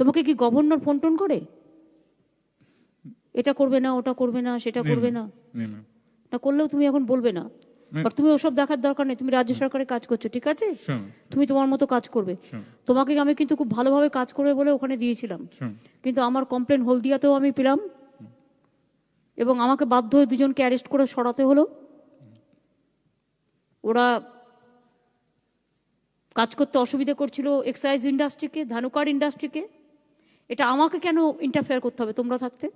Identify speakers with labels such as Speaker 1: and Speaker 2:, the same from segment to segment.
Speaker 1: তোমাকে কি governor phone tone করে? এটা করবে না ওটা করবে না সেটা করবে না। না করলেও তুমি এখন বলবে না। বাট তুমি ওসব দেখার দরকার নেই তুমি রাজ্য সরকারে কাজ করছ ঠিক আছে? তুমি তোমার মতো কাজ করবে। তোমাকে আমি কিন্তু খুব ভালোভাবে কাজ করবে বলে ওখানে দিয়েছিলাম। কিন্তু আমার কমপ্লেন হলদিয়াতেও আমি পেলাম। এবং আমাকে বাধ্য হয়ে দুজনকে অ্যারেস্ট করে সরাতে হলো। ওরা কাজ করতে অসুবিধা করছিল এক্সাইজ ইন্ডাস্ট্রিকে ধানুকার ইন্ডাস্ট্রিকে এটা আমাকে কেন ইন্টারফেয়ার করতে হবে? তোমরা থাকতে।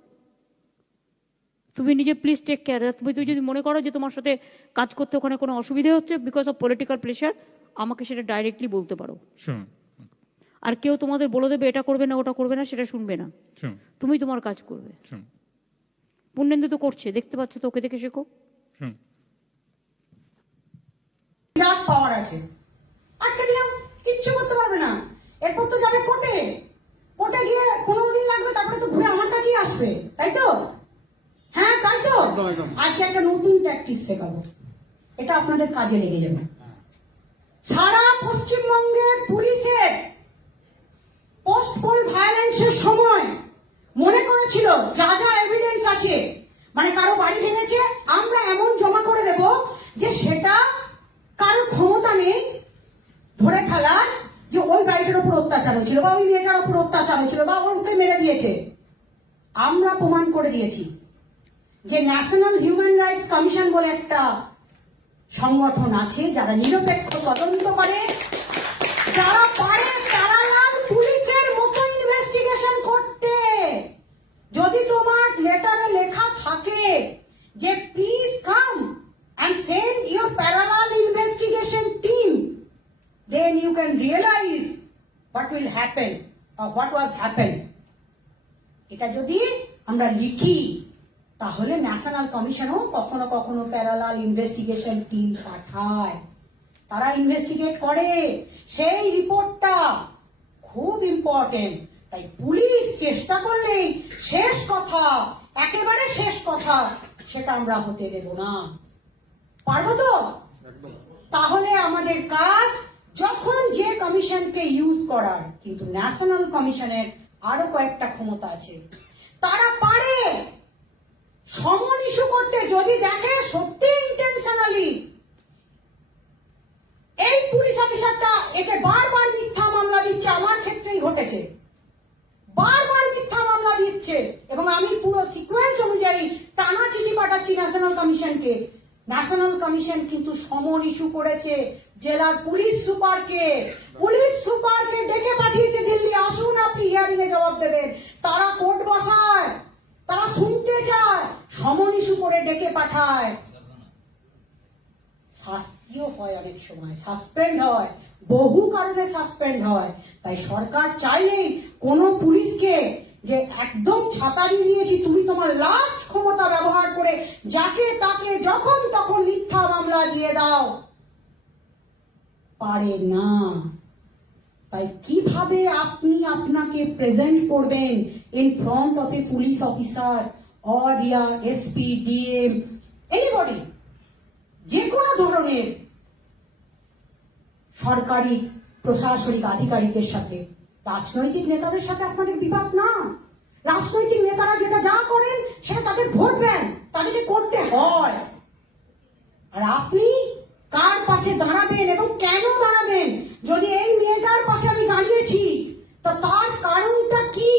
Speaker 1: তুমি নিজে প্লিজ টেক কেয়ার তুমি তুমি যদি মনে করো যে তোমার সাথে কাজ করতে ওখানে কোনো অসুবিধে হচ্ছে বিকজ অফ পলিটিক্যাল প্রেশার আমাকে সেটা ডাইরেক্টলি বলতে পারো। আর কেউ তোমাদের বলে দেবে এটা করবে না ওটা করবে না সেটা শুনবে না। তুমি তোমার কাজ করবে। পুণ্যেন্দু তো করছে দেখতে পাচ্ছ তো ওকে দেখে শেখো।
Speaker 2: পাওয়ার আছে। আটকে দিলাম কিচ্ছু করতে পারবে না। এরপর তো যাবে কোর্টে কোর্টে গিয়ে পনেরো দিন লাগবে তারপরে তো ঘুরে আমার কাছেই আসবে তাই তো? হ্যাঁ তাই তো? আজকে একটা নতুন প্র্যাকটিস শেখাবো। এটা আপনাদের কাজে লেগে যাবে। সারা পশ্চিমবঙ্গের পুলিশের পোস্ট পোল ভায়োলেন্সের সময় মনে করেছিল যা যা এভিডেন্স আছে মানে কারও বাড়ি ভেঙেছে আমরা এমন জমা করে দেব যে সেটা কারোর ক্ষমতা নেই ধরে ফেলার যে ওই বাড়িটার উপর অত্যাচার হয়েছিল বা ওই মেয়েটার উপর অত্যাচার হয়েছিল বা ওকে মেরে দিয়েছে। আমরা প্রমাণ করে দিয়েছি যে ন্যাশনাল হিউম্যান রাইটস কমিশন বলে একটা সংগঠন আছে, যারা নিরপেক্ষ তদন্ত করে, যারা পারে প্যারালাল পুলিশের মতো ইনভেস্টিগেশন করতে যদি তোমার লেটারে লেখা থাকে যে please come and send your parallel investigation team then you can realise what will happen what was happen এটা যদি আমরা লিখি তাহলে ন্যাশনাল কমিশনও কখনো কখনো প্যারালাল ইনভেস্টিগেশন টিম পাঠায়। তারা ইনভেস্টিগেট করে। সেই রিপোর্টটা খুব ইম্পর্টেন্ট তাই পুলিশ চেষ্টা করলেই শেষ কথা একেবারে শেষ কথা সেটা আমরা হতে দেব না। পারব তো? তাহলে আমাদের কাজ যখন যে কমিশনকে ইউজ করার, কিন্তু ন্যাশনাল কমিশনের আরও কয়েকটা ক্ষমতা আছে, তারা পারে। সমন ইস্যু করতে যদি দেখে সত্যি ইন্টেনশনালি এই পুলিশ অফিসারটা একে বারবার মিথ্যা মামলা দিচ্ছে, আমার ক্ষেত্রেই ঘটেছে। বারবার মিথ্যা মামলা দিচ্ছে, এবং আমি পুরো সিকোয়েন্স অনুযায়ী টানা চিঠি পাঠাচ্ছি ন্যাশনাল কমিশনকে। ন্যাশনাল কমিশন কিন্তু সমন ইস্যু করেছে। জেলার পুলিশ সুপারকে পুলিশ সুপারকে ডেকে পাঠিয়েছে দিল্লি। আসুন আপনি হিয়ারিং এ জবাব দেবেন। তারা কোর্ট বসায়, তারা শুনতে চায়। সমন ইস্যু করে ডেকে পাঠায়। শাস্তিও হয় অনেক সময়, সাসপেন্ড হয়। বহু কারণে সাসপেন্ড হয়। তাই সরকার চাইলেই কোন পুলিশকে যে একদম ছাতারি দিয়েছি তুমি তোমার লাস্ট ক্ষমতা ব্যবহার করে যাকে তাকে যখন তখন মিথ্যা মামলা দিয়ে দাও। পারে না। তাই কীভাবে আপনি আপনাকে প্রেজেন্ট করবেন in front of a police officer or yeah SP DM anybody যে কোনো ধরনের সরকারি, প্রশাসনিক আধিকারিকের সাথে। রাজনৈতিক নেতাদের সাথে আপনাদের বিবাদ না। রাজনৈতিক নেতারা যেটা যা করেন, সেটা তাদের ভোট ব্যাংক তাদেরকে করতে হয়। আর আপনি পাশে দাঁড়াবেন এবং কেন দাঁড়াবেন? যদি এই মেয়েটার পাশে আমি দাঁড়িয়েছি, তো তার কারণটা কি?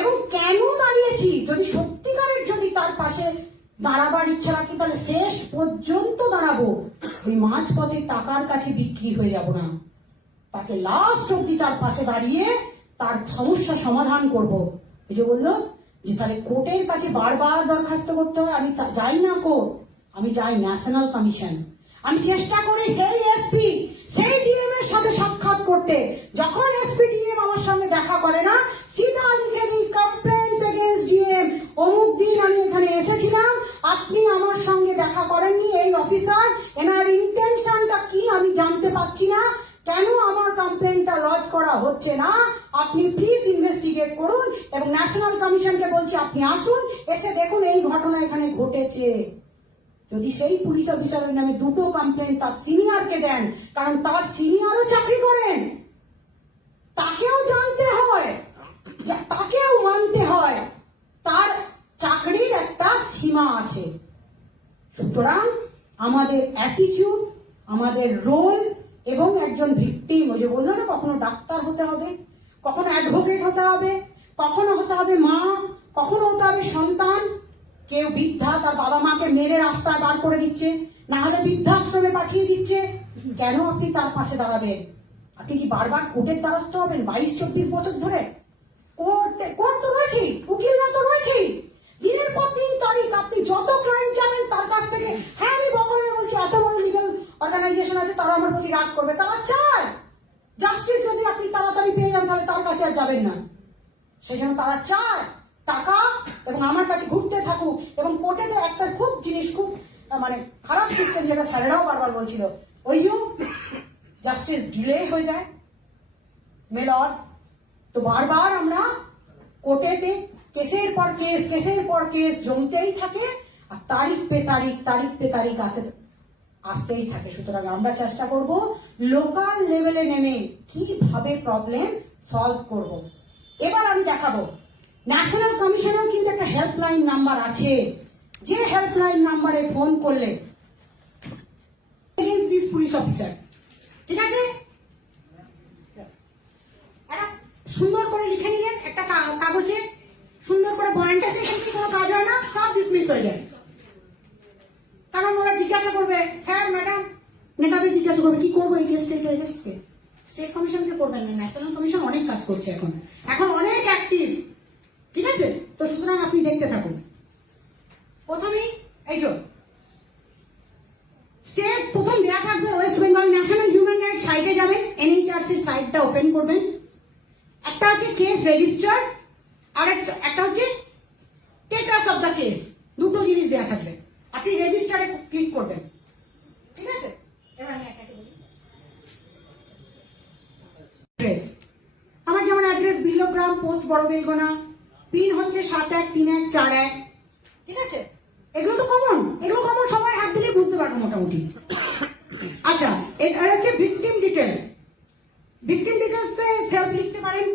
Speaker 2: এবং কেন দাঁড়িয়েছি? যদি সত্যিকারের যদি তার পাশে দাঁড়াবার ইচ্ছা রাখি, তাহলে শেষ পর্যন্ত দাঁড়াবো। ওই মাঝপথে টাকার কাছে বিক্রি হয়ে যাব না। তাকে লাস্ট অব্দি তার পাশে দাঁড়িয়ে তার সমস্যা সমাধান করব। এই যে বলল যে তাহলে কোর্টের কাছে বারবার দরখাস্ত করতে হয়। আমি যাই না কোর্ট, আমি যাই ন্যাশনাল কমিশন আমি চেষ্টা করি সেই এসপি সেই ডিএম এর সাথে সাক্ষাৎ করতে। যখন এসপি ডিএম আমার সঙ্গে দেখা করে না, সিধা লিখে দিই কমপ্লেন্স এগেন্স্ট ডিএম অমুক দিন আমি এখানে এসেছিলাম, আপনি আমার সঙ্গে দেখা করেননি, এই অফিসার, এনার ইন্টেনশনটা কি আমি জানতে পারছি না। কেন আমার কমপ্লেনটা লজ করা হচ্ছে না? আপনি প্লিজ ইনভেস্টিগেট করুন এবং ন্যাশনাল কমিশনকে বলছি, আপনি আসুন, এসে দেখুন এই ঘটনা এখানে ঘটেছে। যদি সেই পুলিশ অফিসারের নামে দুটো কমপ্লেন তার সিনিয়রকে দেন, কারণ তার সিনিয়রও চাকরি করেন, তাকেও জানতে হয় তাকেও মানতে হয়, তার চাকরির একটা সীমা আছে। সুতরাং আমাদের অ্যাটিচিউড আমাদের রোল এবং একজন ভিক্টিম ওই যে বলল না, কখনো ডাক্তার হতে হবে, কখনো অ্যাডভোকেট হতে হবে, কখনো হতে হবে মা, কখনো হতে হবে সন্তান কেউ বৃদ্ধা তার বাবা মাকে মেরে রাস্তায় বার করে দিচ্ছে না হলে বৃদ্ধাশ্রমে পাঠিয়ে দিচ্ছে। কেন আপনি তার পাশে দাঁড়াবেন? আপনি কি বারবার কোর্টের দ্বারস্থ হবেন বাইশ, চব্বিশ বছর ধরে? কোর্ট কোর্ট তো রয়েছেই উকিলরা তো রয়েছেই দিনের পর দিন তারিখ, আপনি যত ক্লায়েন্ট যাবেন, তার কাছ থেকে হ্যাঁ আমি বকরমে বলছি, এত বড় লিগাল অর্গানাইজেশন আছে তারা আমার প্রতি রাগ করবে, তারা চায়। জাস্টিস যদি আপনি তাড়াতাড়ি পেয়ে যান, তাহলে তার কাছে আর যাবেন না। সেই জন্য তারা চায়। টাকা এবং আমার কাছে ঘুরতে থাকুক এবং কোর্টে তো একটা খুব জিনিস খুব মানে খারাপ সিস্টেম যেটা স্যারেরাও বারবার বলছিল, ওই যে জাস্টিস ডিলে হয়ে যায় মেলর তো বারবার আমরা কোর্টেতে কেসের পর কেস, কেসের পর কেস জমতেই থাকে আর তারিখ পে তারিখ তারিখ পে তারিখ আতে- আসতেই থাকে। সুতরাং আমরা চেষ্টা করব লোকাল লেভেলে নেমে কীভাবে প্রবলেম সলভ করব। এবার আমি দেখাবো ন্যাশনাল কমিশনের কিন্তু একটা হেল্পলাইন নাম্বার আছে। যে হেল্পলাইন নাম্বারে ফোন করলে পুলিশ অফিসার ঠিক আছে? সুন্দর করে লিখে নিলেন, একটা কাগজে। সুন্দর করে পয়েন্টটা সেখানে কোনো কাজ হয় না? সব ডিসমিস হয়ে যায়। কারণ ওরা জিজ্ঞাসা করবে, স্যার ম্যাডাম নেতাদের জিজ্ঞাসা করবে, কি করব এই স্টেট স্টেট কমিশনকে করবেন না। ন্যাশনাল কমিশন অনেক কাজ করছে এখন। এখন অনেক অ্যাক্টিভ ঠিক আছে? তো সুতরাং আপনি দেখতে থাকুন। প্রথমেই, এই যে, স্টেট প্রথম দেয়া থাকবে West Bengal national human rights সাইটে যাবেন এনএইচআরসি সাইটটা ওপেন করবেন। একটা হচ্ছে কেস রেজিস্টার, আর একটা হচ্ছে স্টেটাস অফ দ্য কেস। দুটো জিনিস দেওয়া থাকবে। আপনি রেজিস্টারে ক্লিক করবেন। ঠিক আছে? এবার আমি একটা অ্যাড্রেস আমার যেমন অ্যাড্রেস বিল্লগ্রাম, পোস্ট বড় বেলগোনা পিন হচ্ছে সাত এক, তিন এক, চার এক। ঠিক আছে? এগুলো তো কমন এগুলো কমন সবাই হাত দিলে বুঝতে পারব মোটামুটি। আচ্ছা এটা হচ্ছে ভিকটিম ডিটেলস ভিকটিম ডিটেলসে সেলফ লিখতে পারেন।